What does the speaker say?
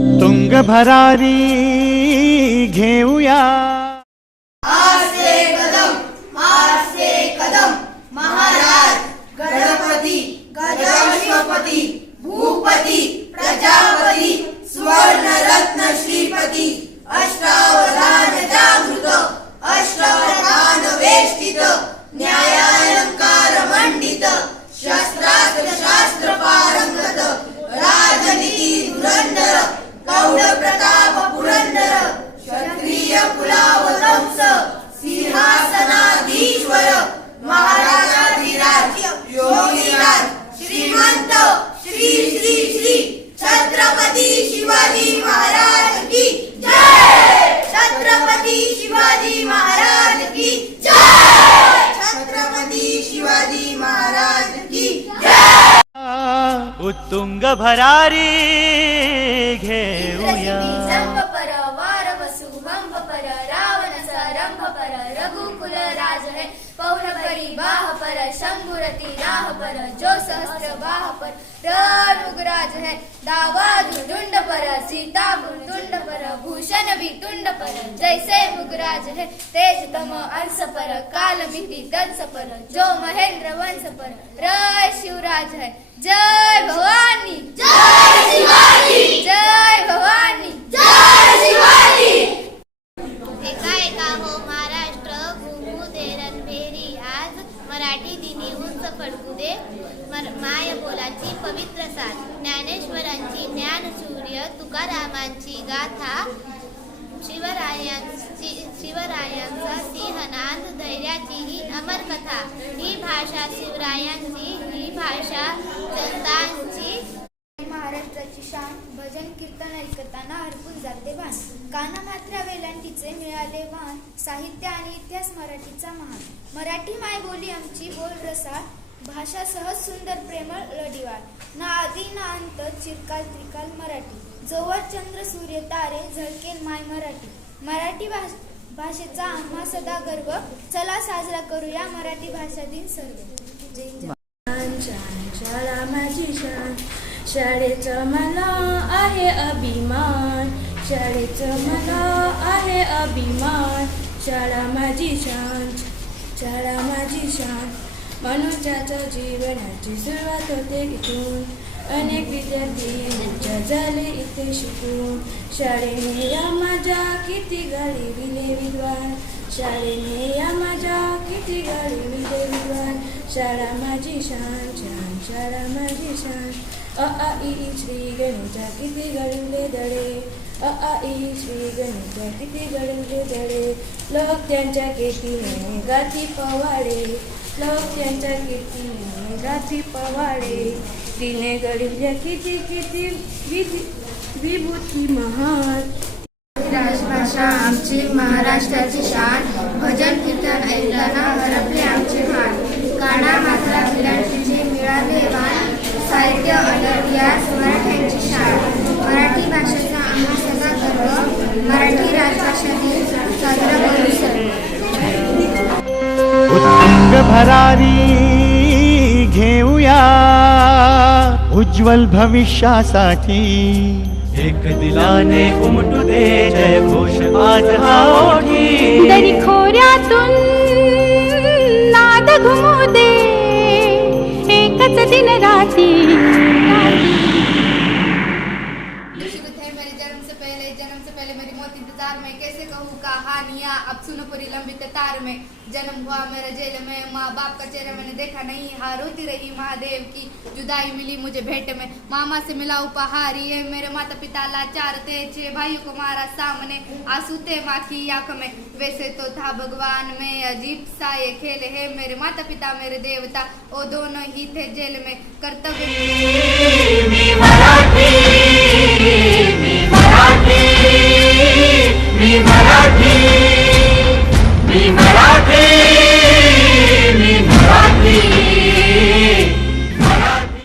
उत्तुंग भरारी घेऊया आस्ते कदम महाराज गणपती गजाधिपती भूपती प्रजापती स्वर्णरत्न श्रीपती अष्टावधान जागृत अष्टावधान वेष्टित न्यायालंकार मंडित शस्त्रास्त्र शास्त्र पारंगत राजनीती धुरंधर गौड प्रताप पुरंदर क्षत्रिय कुलावतंस सिंहासनाधीश्वर महाराजाधिराज योगीराज श्रीमंत श्री श्री श्री छत्रपती शिवाजी महाराज की जय। छत्रपती शिवाजी महाराज की जय। छत्रपती शिवाजी महाराज की जय। उत्तुंग भरारी घेऊया पर वार वसु वंभ पर रावण सरंभ पर रघुकुल राज है पौन परी बाह पर शंभुरति राह पर जो सहस्त्र बाह पर रणुगराज है दावाद तुंड पर सीता तुंड पर भूषण भी तुंड पर जैसे मुगराज है तेज तम अंश पर काल मिति दंस पर जो महेंद्र वंश पर रय शिवराज है जय भवानी जय शिवाजी जय भवानी जय शिवाजी। एका एका हो महाराष्ट्र घुमू दे रणभेरी आज मराठी दिनी उंच फडकू दे माय बोलाची पवित्र साथ ज्ञानेश्वरांची ज्ञान सूर्य तुकारामांची गाथा शिवरायांचा सिंहनाद धैर्याची ही अमर कथा ही भाषा शिवरायांची ही भाषा संतांची महाराष्ट्राची शान भजन कीर्तन ऐकताना हरपून जाते भान काना मात्रा वेलांटीचे मिळाले वाण साहित्य आणि इतिहास मराठीचा महान मराठी माय बोली आमची बोल रसाळ भाषा सहज सुंदर प्रेमळ लढिवाळ ना आदी ना अंत चिरकाल त्रिकाल मराठी जोवर चंद्र सूर्य तारे झळकेल माय मराठी भाषेचा आम्हा सदा गर्व चला साजरा करूया मराठी भाषा दिन सर्व जय जय। शाळा माझी शान शाळेचा मला आहे अभिमान शाळेचा मला आहे अभिमान शाळा माझी शान शाळा माझी शान मनुष्याच्या जीवनाची सुरुवात होते इथून अनेक विद्यार्थी झाले इथे शिकून शाळेने या माझ्या किती गाडविले विद्वान शाळेने या माझ्या किती गाडविले विद्वान शाळा माझी शान शान शाळा माझी शान अ आ इ ई श्री गणेशा किती घडविले धडे अ आ इ श्री गणेशा किती घडविले धडे लोक त्यांच्या कीर्तीने गाती पवाडे लोक त्यांच्या कीर्तीने गाती पवाडे तिने घडविल्या किती किती विभूती महान राजभाषा आमची महाराष्ट्राची शान भजन कीर्तन ऐकताना हरपले आमचे मान काना मात्रा विलांटीचे मिळाले वाण साहित्य इतिहास मराठ्यांची शान मराठी भाषेचा आम्हा सदा गर्व मराठी राजभाषा दिन साजरा करू सर्व। उत्तुंग भरारी घेऊया उज्ज्वल भविष्यासाठी एक दिलाने उमटू दे जय घोष आज हा ओठी दरी खोऱ्यातून नाद घुमू दे एकच दिन राती जन्म से पहले मेरी मौत इंतजार में कैसे कहूँ कहानियाँ अब सुनो पूरी लंबी कतार में जन्म हुआ मेरा जेल में माँ बाप का चेहरा मैंने देखा नहीं हाँ रोती रही महादेव की जुदाई मिली मुझे भेंट में मामा से मिला उपहार ये मेरे माता पिता लाचार थे 6 भाइयों को मारा सामने आंसू थे माँ की आंख में वैसे तो था भगवान में अजीब सा ये खेल है मेरे माता पिता मेरे देवता वो दोनों ही थे जेल में कर्तव्य